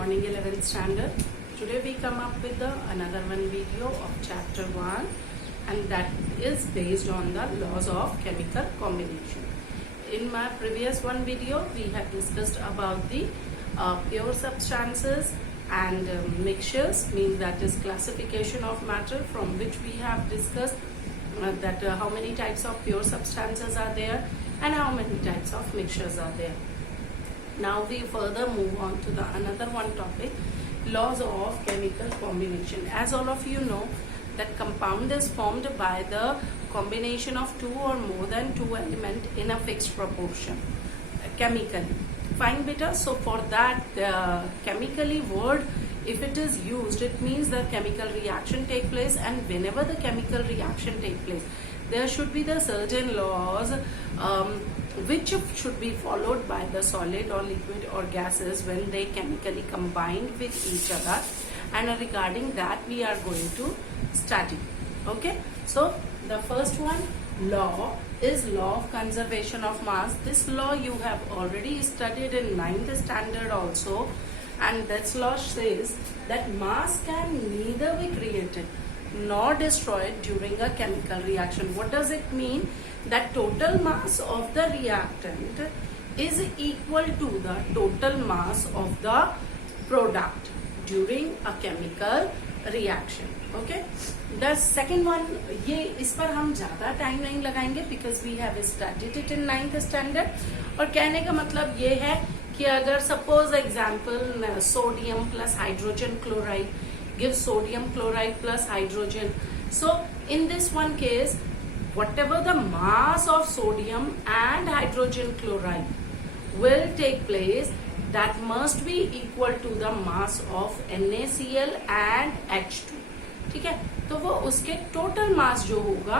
morning 11th standard. Today we come up with another one video of chapter 1, and that is based on the laws of chemical combination. In my previous one video we have discussed about the pure substances and mixtures, means that is classification of matter, from which we have discussed that how many types of pure substances are there and how many types of mixtures are there. Now we further move on to the another one topic, laws of chemical combination. As all of you know, that compound is formed by the combination of two or more than two elements in a fixed proportion chemically. Fine beta. So for that chemically word, if it is used, it means the chemical reaction take place, and whenever the chemical reaction take place, there should be the certain laws which should be followed by the solid or liquid or gases when they chemically combine with each other, and regarding that we are going to study. Okay, so the first one law is law of conservation of mass. This law you have already studied in 9th standard also, and this law says that mass can neither be created nor destroyed during a chemical reaction. What does it mean? That total mass of the reactant is equal to the total mass of the product during a chemical reaction. Okay, the second one, ये इस पर हम ज़्यादा time नहीं लगाएंगे because we have studied it in 9th standard. और कहने का मतलब ये है कि अगर suppose example sodium plus hydrogen chloride gives sodium chloride plus hydrogen. So in this one case, whatever the mass of sodium and hydrogen chloride will take place, that must be equal to the mass of NaCl and H2. ठीक है, तो वो उसके total mass जो होगा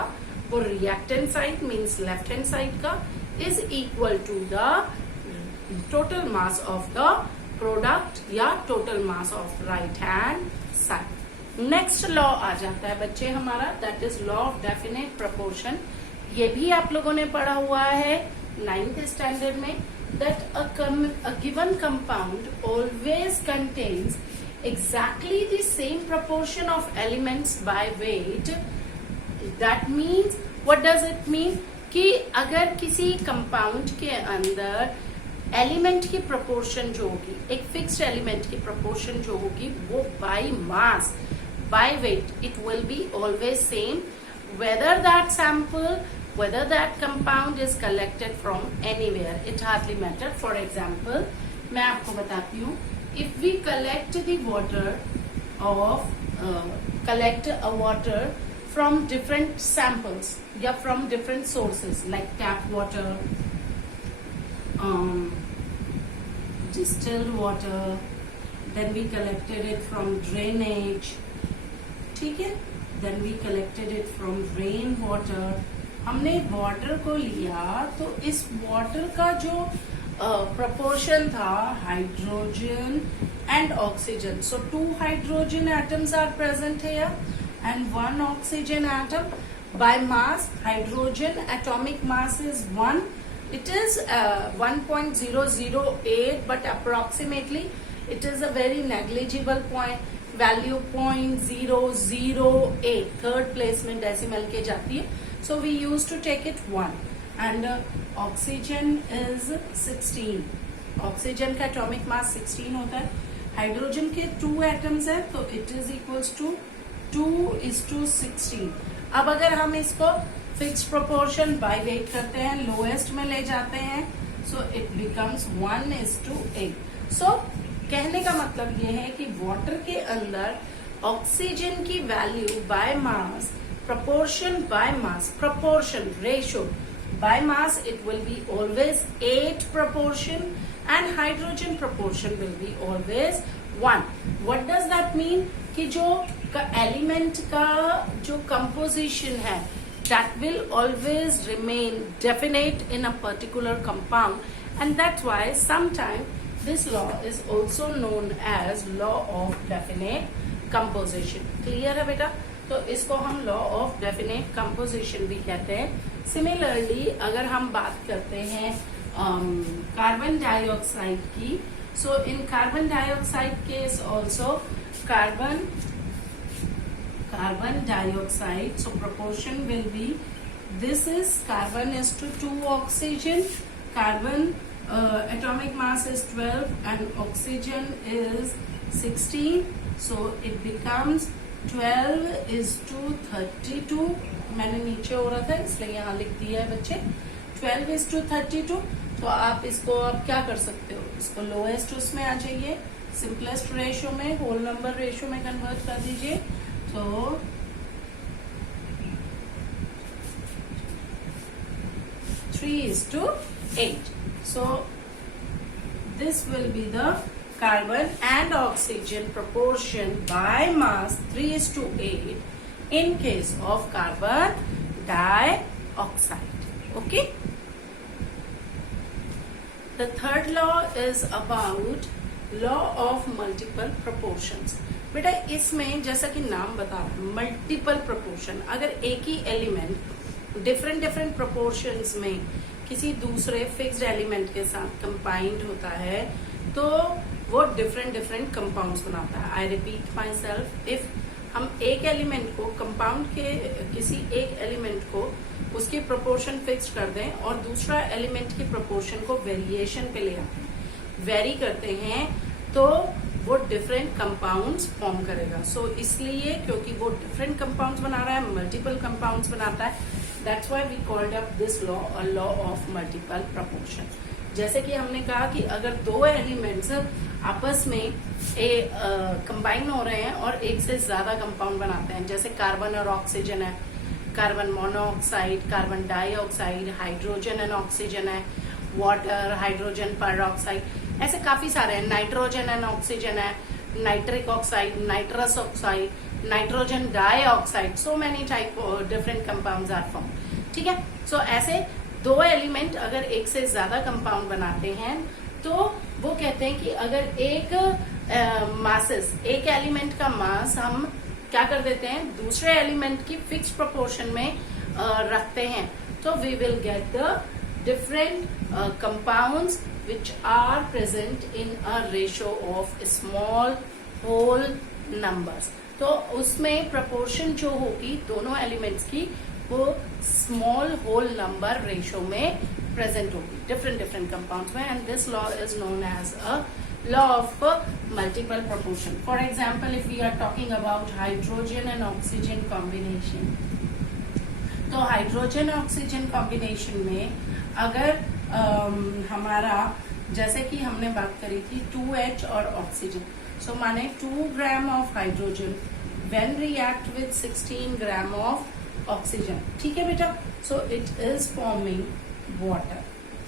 वो reactant side means left hand side का is equal to the total mass of the product या total mass of right hand side. Next law आ जाता है बच्चे हमारा, that is law of definite proportion. ये भी आप लोगों ने पढ़ा हुआ है 9th स्टैंडर्ड में, that a given compound always contains exactly the same proportion of elements by weight. That means, what does it mean? कि अगर किसी कंपाउंड के अंदर एलिमेंट की प्रोपोर्शन जो होगी, एक फिक्स्ड एलिमेंट की प्रोपोर्शन जो होगी, वो by mass, by weight, it will be always same whether that sample, whether that compound is collected from anywhere. It hardly matter. For example, मैं आपको बताती हूँ, if we collect the water water from different samples, yeah, from different sources like tap water, distilled water, then we collected it from drainage, ठीक है, then we collected it from rain water. हमने water को लिया तो इस water का जो proportion था hydrogen and oxygen. So 2 hydrogen atoms are present here and 1 oxygen atom. By mass, hydrogen atomic mass is 1. It is 1.008, but approximately it is a very negligible value, 0.008. Third place में decimal के जाती है. So we used to take it 1. And oxygen is 16. Oxygen का atomic mass 16 होता है. Hydrogen के 2 atoms है, तो it is equals to 2:16. अब अगर हम इसको fixed proportion by weight करते हैं, lowest में ले जाते हैं, so it becomes 1:8. So कहने का मतलब ये है कि water के अंदर oxygen की value by mass, proportion by mass, proportion, ratio by mass, it will be always 8 proportion, and hydrogen proportion will be always 1. What does that mean? कि जो element का जो composition है, that will always remain definite in a particular compound, and that's why sometimes this law is also known as law of definite composition. Clear है बेटा? तो इसको हम लॉ ऑफ डेफिनेट कंपोजिशन भी कहते हैं. सिमिलरली अगर हम बात करते हैं कार्बन डाइऑक्साइड की, So in carbon dioxide case also, carbon dioxide, so proportion will be, this is carbon is to 2 oxygen, carbon atomic mass is 12 and oxygen is 16, so it becomes 12 is to 32. मैंने नीचे हो रहा था इसलिए यहाँ लिख दिया है बच्चे, 12 is to 32. तो आप इसको अब क्या कर सकते हो, इसको लोएस्ट उसमें आ जाइए, सिंपलेस्ट रेशियो में, होल नंबर रेशियो में कन्वर्ट कर दीजिए. तो 3:8. So this will be the carbon and oxygen proportion by mass 3:8 in case of carbon dioxide. Okay. The third law is about law of multiple proportions. बेटा इसमें जैसा कि नाम बता रहा है मल्टीपल प्रोपोर्शन, अगर एक ही एलिमेंट डिफरेंट प्रोपोर्शंस में किसी दूसरे फिक्स्ड एलिमेंट के साथ कंबाइंड होता है तो वो डिफरेंट कंपाउंड्स बनाता है. I repeat my self, if हम एक एलिमेंट को कंपाउंड के किसी एक एलिमेंट को उसकी प्रोपोर्शन फिक्स कर दें और दूसरा एलिमेंट की प्रोपोर्शन को वेरिएशन पे ले आते हैं, वेरी करते हैं, तो वो डिफरेंट कंपाउंड्स फॉर्म करेगा. सो इसलिए क्योंकि वो डिफरेंट कंपाउंड्स बना रहा है, मल्टीपल कंपाउंड्स बनाता है, that's why we called up this law a law of multiple proportion. जैसे कि हमने कहा कि अगर दो एलिमेंट्स आपस में कंबाइन हो रहे हैं और एक से ज्यादा कंपाउंड बनाते हैं, जैसे कार्बन और ऑक्सीजन है, carbon monoxide, carbon dioxide, hydrogen and oxygen है, वाटर, हाइड्रोजन पेरोक्साइड, ऐसे काफी सारे हैं, नाइट्रोजन एंड ऑक्सीजन है, nitric oxide, nitrous oxide, nitrogen dioxide, so many type different compounds are form. ठीक है. सो ऐसे दो एलिमेंट अगर एक से ज्यादा कंपाउंड बनाते हैं तो वो कहते हैं कि अगर एक मासेस, एक एलिमेंट का मास हम क्या कर देते हैं दूसरे एलिमेंट की फिक्स प्रोपोर्शन में रखते हैं, तो we will get the different compounds which are present in a ratio of small whole numbers. तो उसमें proportion जो होगी दोनों elements की वो small whole number ratio में present होगी different compounds में, and this law is known as a law of multiple proportion. For example, if we are talking about hydrogen and oxygen combination, तो hydrogen oxygen combination में अगर हमारा जैसे कि हमने बात करी थी 2H और ऑक्सीजन, सो माने 2 gram of hydrogen when react with 16 gram of oxygen. ठीक है बेटा. So it is forming water,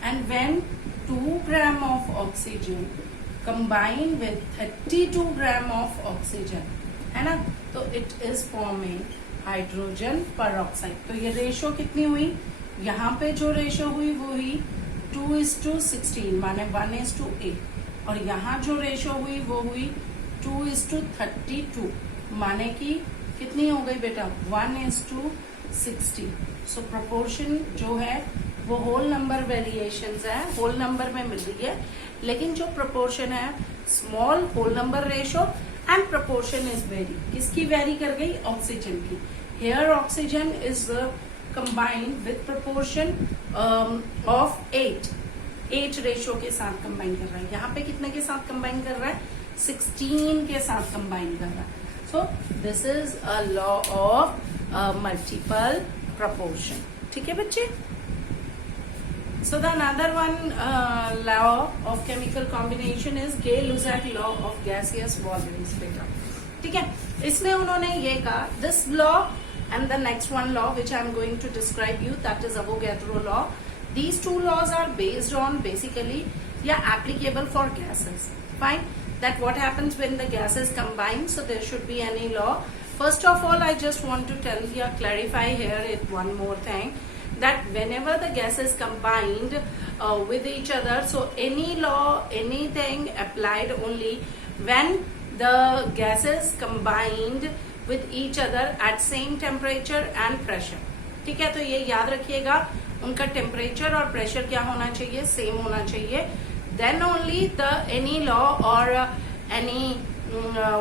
and when 2 gram of oxygen combine with 32 gram of oxygen, है ना, तो it is forming hydrogen peroxide. तो ये रेशियो कितनी हुई, यहाँ पे जो रेशियो हुई वो हुई 2:16 माने 1:8, और यहाँ जो रेशियो हुई वो हुई 2:32 माने कि कितनी हो गई बेटा 1:60. सो प्रोपोर्शन जो है वो होल नंबर वेरिएशंस है, होल नंबर में मिल रही है, लेकिन जो प्रोपोर्शन है small whole number ratio and proportion is vary. किसकी वेरी कर गई, ऑक्सीजन की. Here oxygen is combined with proportion of 8 ratio के साथ कंबाइन कर रहा है. यहाँ पे कितने के साथ कंबाइन कर रहा है, 16 के साथ कंबाइन कर रहा है. So this is a law of multiple proportion. ठीक है बच्चे. So the another one law of chemical combination is Gay Lussac law of gaseous volumes. बेटा ठीक है, इसमें उन्होंने ये कहा this law and the next one law which I am going to describe you, that is Avogadro law. These two laws are based on basically applicable for gases. Fine. That what happens when the gases combine, so there should be any law. First of all, I just want to tell you, clarify here one more thing, that whenever the gases combined with each other, so any law, anything applied only when the gases combined with each other at same temperature and pressure. ठीक है, तो ये याद रखिएगा, उनका temperature और pressure क्या होना चाहिए, सेम होना चाहिए. then only any law or any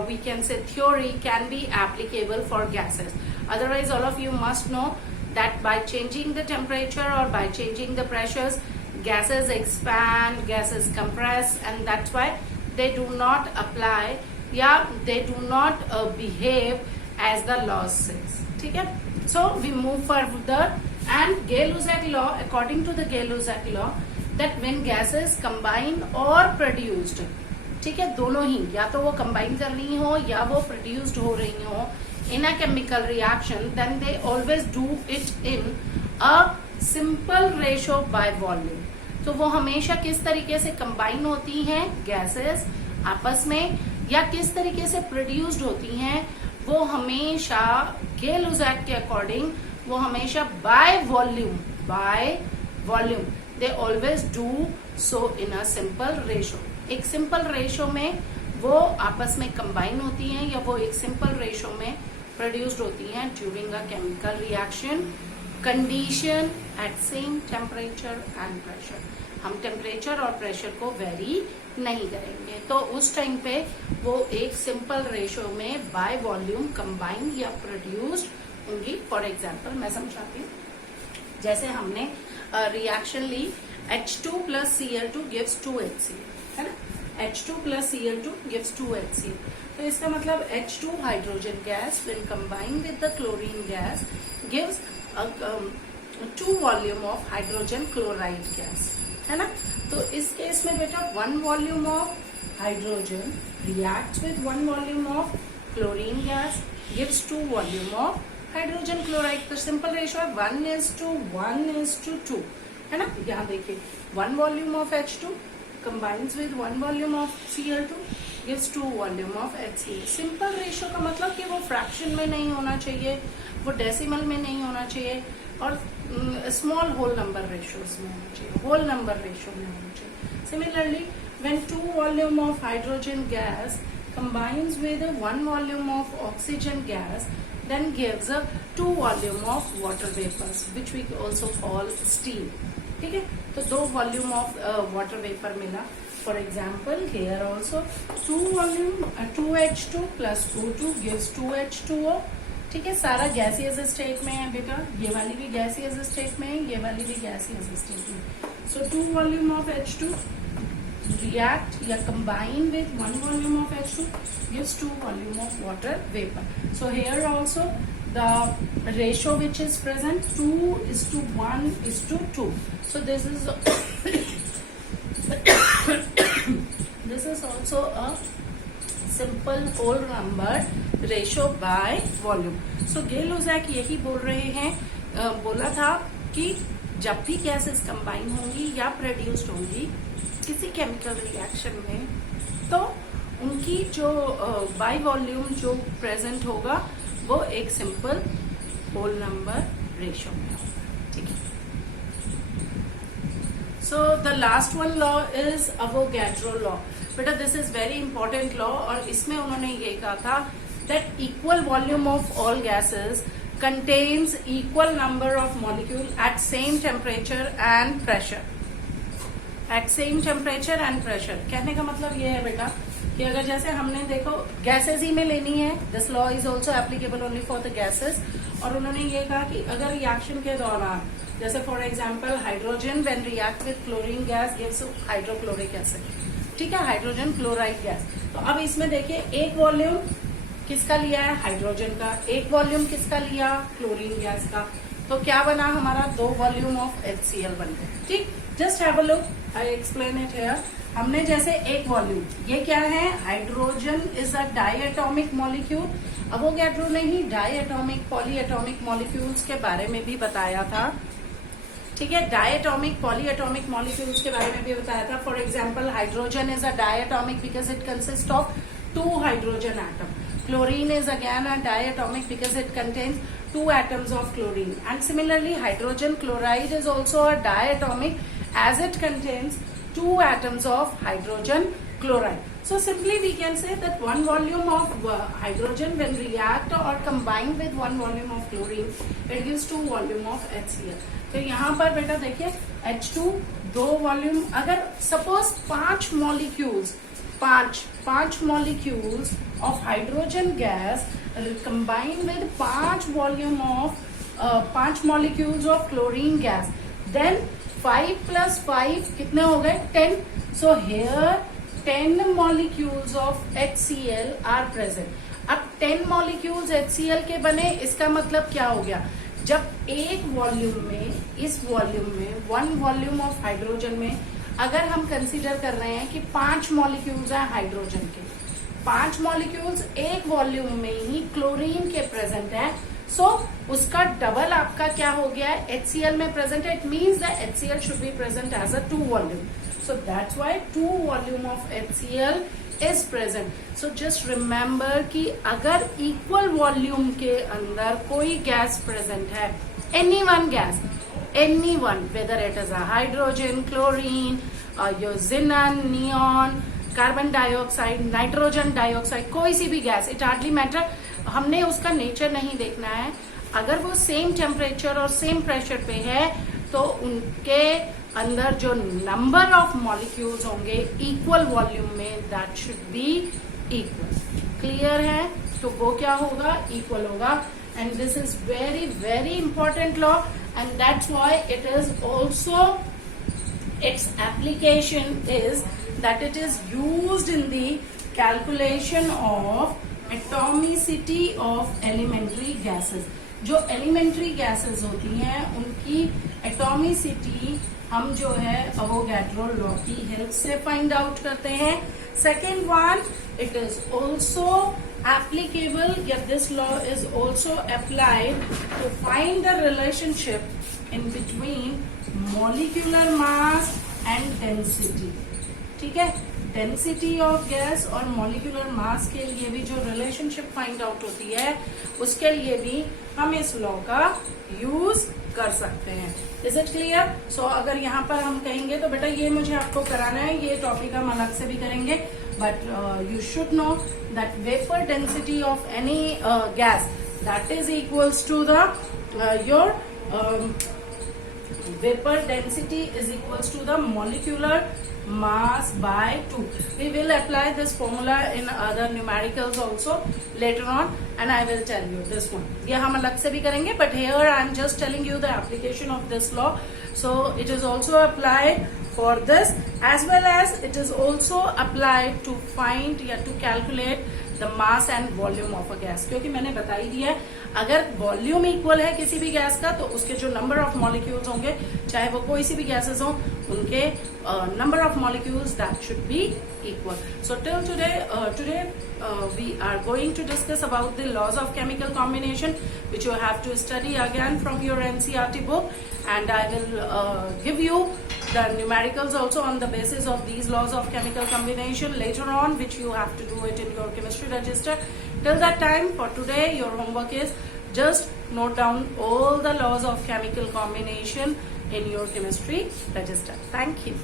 we can say theory can be applicable for gases. Otherwise, all of you must know that by changing the temperature or by changing the pressures, gases expand, gases compress, and that's why they do not apply, yeah, they do not behave as the law says. Okay? So we move further, and Gay-Lussac law, according to the Gay-Lussac law, that when gases combine or produced, ठीक है, दोनों ही, या तो वो combine कर रही हो या वो प्रोड्यूस्ड हो रही हो in a chemical reaction, then they always do it in a simple ratio by volume. तो वो हमेशा किस तरीके से कंबाइन होती हैं गैसेस आपस में, या किस तरीके से प्रोड्यूस्ड होती हैं, वो हमेशा Gay-Lussac के अकॉर्डिंग वो हमेशा by volume they always do so in a simple ratio. एक सिंपल रेशो में वो आपस में कंबाइन होती हैं या वो एक सिंपल रेशो में प्रोड्यूस्ड होती हैं during a chemical reaction condition at same temperature and pressure. हम टेम्परेचर और प्रेशर को वेरी नहीं करेंगे, तो उस टाइम पे वो एक सिंपल रेशो में बाय वॉल्यूम कंबाइन या प्रोड्यूस्ड होंगी. फॉर एग्जाम्पल मैं समझाती हूँ. जैसे हमने रिएक्शन ली H2 plus Cl2 gives 2HCl, है ना. H2 plus Cl2 gives 2HCl. तो इसका मतलब H2 hydrogen gas when combined with the chlorine gas gives 2 volume of hydrogen chloride gas, है ना. तो इस केस में बेटा 1 volume of hydrogen reacts with 1 volume of chlorine gas gives 2 volume of hydrogen chloride. तो सिंपल रेशियो है 1:1:2, है ना. यहाँ देखिए 1 volume of H2 combines with 1 volume of Cl2 gives 2 volume of HCl. Simple ratio का मतलब कि वो फ्रैक्शन में नहीं होना चाहिए, वो डेसिमल में नहीं होना चाहिए, और स्मॉल होल नंबर रेशियोज में होना चाहिए, होल नंबर रेशियो में होना चाहिए. Similarly when 2 volume of hydrogen gas combines with 1 volume of oxygen gas, then gives a 2 volume of water vapors which we also call steam. ठीक है, तो 2 volume of water vapour मिला. For example here also 2 volume 2H2 plus O2 gives 2H2O. ठीक है, सारा gaseous state में है बेटा, ये वाली भी गैसियस स्टेट में है, ये वाली भी गैसियस स्टेट में. सो 2 वॉल्यूम ऑफ H2 react या combine with 1 volume of H2 gives 2 volume of water vapor. So here also the ratio which is present 2:1:2. So this is this is also a simple whole number ratio by volume. So Gay-Lussac यही बोल रहे हैं, बोला था कि जब भी gases combine होंगी या प्रोड्यूस्ड होंगी किसी केमिकल रिएक्शन में, तो उनकी जो बाय वॉल्यूम जो प्रेजेंट होगा वो एक सिंपल होल नंबर रेशियो में होगा. ठीक है. So the last one law is Avogadro law. बेटा this is very important law, और इसमें उन्होंने ये कहा था that equal volume of all gases contains equal number of molecule at same temperature and pressure. At same temperature and pressure कहने का मतलब ये है बेटा कि अगर जैसे हमने देखो गैसेस ही में लेनी है, this law is also applicable only for the gases. और उन्होंने ये कहा कि अगर रिएक्शन के दौरान जैसे for example hydrogen when react with chlorine gas gives hydrochloric acid. ठीक है, हाइड्रोजन क्लोराइड गैस. तो अब इसमें देखिए एक वॉल्यूम किसका लिया है, हाइड्रोजन का, एक वॉल्यूम किसका लिया, क्लोरीन गैस का. तो क्या बना हमारा 2 वॉल्यूम ऑफ HCl बन गए. ठीक, just have a look, I explain it here. हमने जैसे एक वॉल्यूम, ये क्या है, hydrogen is a diatomic molecule. Avogadro ने ही डाइएटॉमिक पॉलीएटॉमिक मॉलिक्यूल्स के बारे में भी बताया था. ठीक है, डाइएटॉमिक पॉलीएटॉमिक मॉलिक्यूल्स के बारे में भी बताया था. For example hydrogen is a diatomic because it consist of 2 hydrogen atom. Chlorine is again a diatomic because it contains 2 atoms of chlorine. And similarly, hydrogen chloride is also a diatomic as it contains 2 atoms of hydrogen chloride. So simply we can say that 1 volume of hydrogen when react or combined with 1 volume of chlorine, it gives 2 volume of HCl. तो यहाँ पर बेटा देखिए H2 दो volume, अगर suppose पांच molecules of hydrogen gas combine with पांच molecules of chlorine gas, then 5 + 5 कितने हो गए 10. So here 10 molecules of HCl are present. अब 10 molecules HCl के बने, इसका मतलब क्या हो गया, जब एक वॉल्यूम में, इस वॉल्यूम में 1 वॉल्यूम ऑफ हाइड्रोजन में अगर हम कंसीडर कर रहे हैं कि 5 मॉलिक्यूल्स हैं हाइड्रोजन के, 5 मॉलिक्यूल्स एक वॉल्यूम में ही क्लोरीन के प्रेजेंट है, सो उसका डबल आपका क्या हो गया है HCl में प्रेजेंट है. It means that HCl should be present as a 2 volume. So that's why 2 volume of HCl is present. So just remember कि अगर equal volume के अंदर कोई गैस present है, any one, whether it is a hydrogen, chlorine, your xenon, neon, carbon dioxide, nitrogen dioxide, कोई सी भी gas, it hardly matter, हमने उसका नेचर नहीं देखना है. अगर वो सेम टेम्परेचर और सेम प्रेशर पे है तो उनके अंदर जो नंबर ऑफ मॉलिक्यूल्स होंगे इक्वल वॉल्यूम में, that should be equal. Clear है? तो वो क्या होगा, इक्वल होगा. And this is very very important law, and that's why it is also, its application is that it is used in the calculation of atomicity of elementary gases. जो elementary gases होती हैं उनकी atomicity हम जो है Avogadro law की help से find out करते हैं. Second one, it is also applicable, yet this law is also applied to find the relationship in between molecular mass and density. ठीक है, डेंसिटी ऑफ गैस और मॉलिक्यूलर मास के लिए भी जो रिलेशनशिप फाइंड आउट होती है उसके लिए भी हम इस लॉ का यूज कर सकते हैं. Is it clear? सो अगर यहाँ पर हम कहेंगे तो बेटा ये मुझे आपको कराना है, ये टॉपिक हम अलग से भी करेंगे, but you should know that vapour density of any gas that is equals to the your vapor density is equals to the molecular mass by 2. We will apply this formula in other numericals also later on, and I will tell you this one. ये हम अलग से भी करेंगे, but here I am just telling you the application of this law. So it is also applied for this, as well as it is also applied to find या to calculate the mass and volume of a gas. क्योंकि मैंने बता ही दिया है, अगर volume equal है किसी भी गैस का तो उसके जो नंबर ऑफ मॉलिक्यूल्स होंगे, चाहे वो कोई सी भी गैसेस हों, उनके number of molecules that should be equal. So till today we are going to discuss about the laws of chemical combination, which you have to study again from your NCERT book, and I will give you the numericals also on the basis of these laws of chemical combination later on, which you have to do it in your chemistry register. Till that time, for today, your homework is just note down all the laws of chemical combination in your chemistry register. Thank you.